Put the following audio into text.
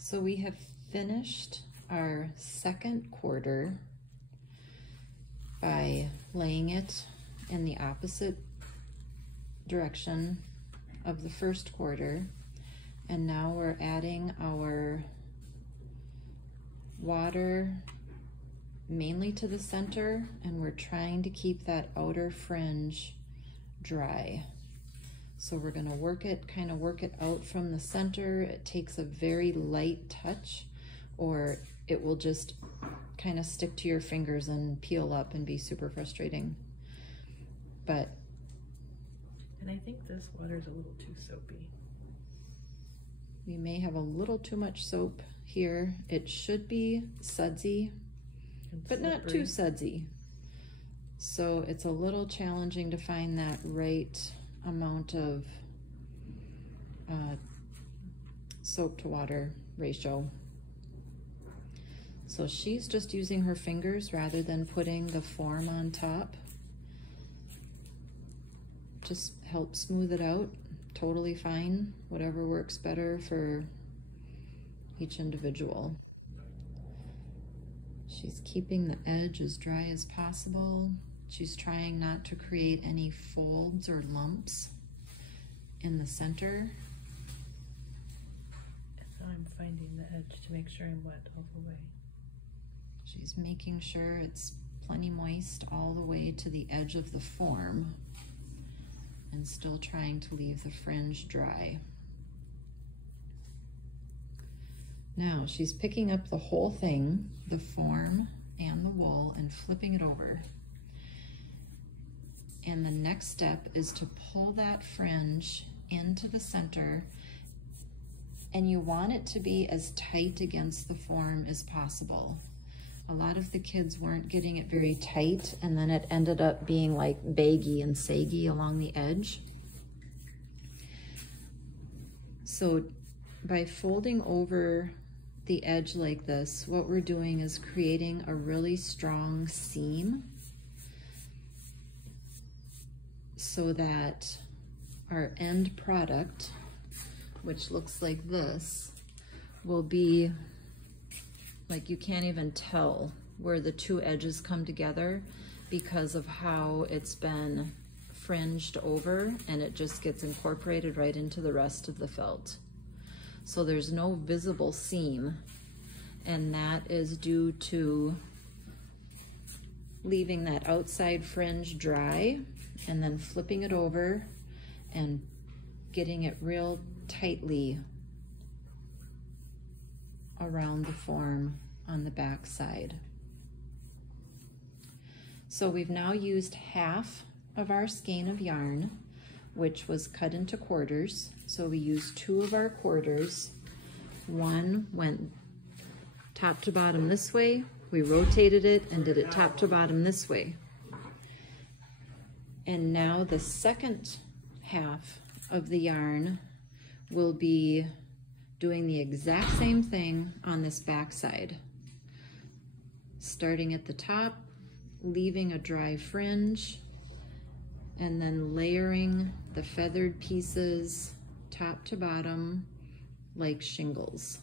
So we have finished our second quarter by laying it in the opposite direction of the first quarter, and now we're adding our water mainly to the center, and we're trying to keep that outer fringe dry. So we're going to kind of work it out from the center. It takes a very light touch, or it will just kind of stick to your fingers and peel up and be super frustrating. And I think this water's a little too soapy. We may have a little too much soap here. It should be sudsy, but not too sudsy. So it's a little challenging to find that right amount of soap to water ratio. So she's just using her fingers rather than putting the form on top. Just help smooth it out. Totally fine. Whatever works better for each individual. She's keeping the edge as dry as possible. She's trying not to create any folds or lumps in the center. So I'm finding the edge to make sure I'm wet all the way. She's making sure it's plenty moist all the way to the edge of the form, and still trying to leave the fringe dry. Now she's picking up the whole thing, the form and the wool, and flipping it over. And the next step is to pull that fringe into the center, and you want it to be as tight against the form as possible. A lot of the kids weren't getting it very tight, and then it ended up being like baggy and saggy along the edge. So by folding over the edge like this, what we're doing is creating a really strong seam so that our end product, which looks like this, will be like, you can't even tell where the two edges come together because of how it's been fringed over, and it just gets incorporated right into the rest of the felt. So there's no visible seam, and that is due to leaving that outside fringe dry and then flipping it over and getting it real tightly around the form on the back side. So we've now used half of our skein of yarn, which was cut into quarters. So we used 2 of our quarters. One went top to bottom this way. We rotated it and did it top to bottom this way. And now the second half of the yarn will be doing the exact same thing on this back side. Starting at the top, leaving a dry fringe, and then layering the feathered pieces top to bottom like shingles.